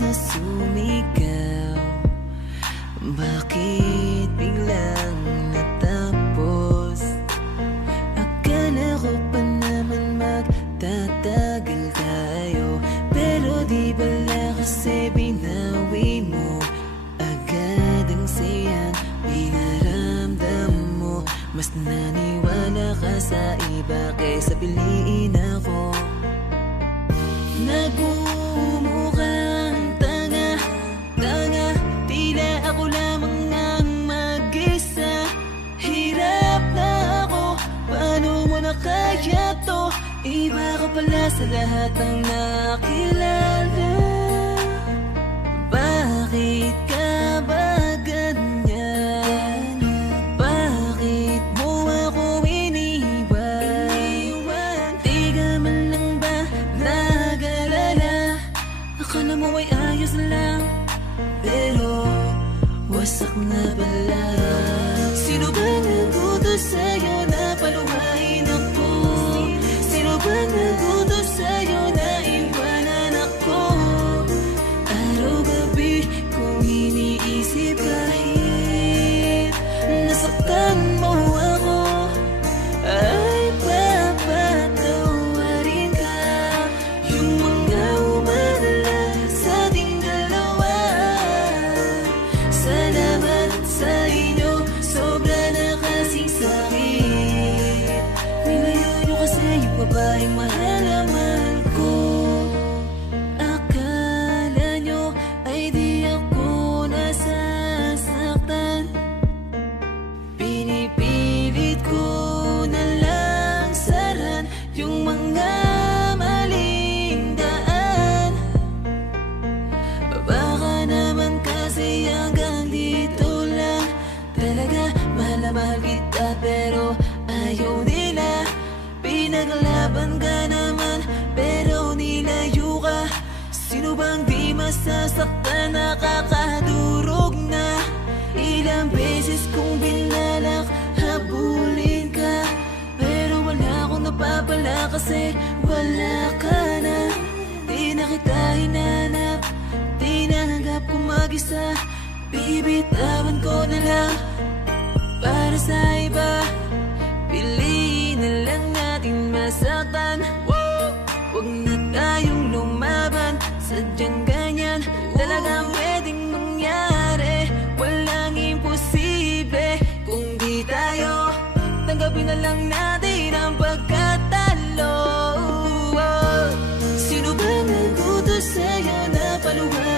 na sumigaw Bakit biglang natapos? Akala ko pa naman magtatagal tayo Pero di bala kasi binawi mo? Agad ang sayang pinaramdam mo. Mas naniwala ka sa iba kaysa piliin kaya to? Iba ka pala sa lahat ng nakilala Bakit ka ba ganyan? Bakit mo ako iniwan? Di ka man lang ba nag-alala? Akala mo ay ayos lang Pero wasak na pala Sino ba nagutos Bang di masasaktan? Nakakadurog na. Ilang beses kong binalak habulin ka. Pero wala akong napapala kasi wala ka na. Di na kita hinanap Di nanggap kong mag-isa. Bibitawan ko na lang Para sa iba. Piliin na lang natin masaktan. Huwag na Talagang pwedeng mangyari. Walang imposible Kung di Tanggapin na lang natin ang pagkatalo. Sino ba nagutos sa'yo na paluhain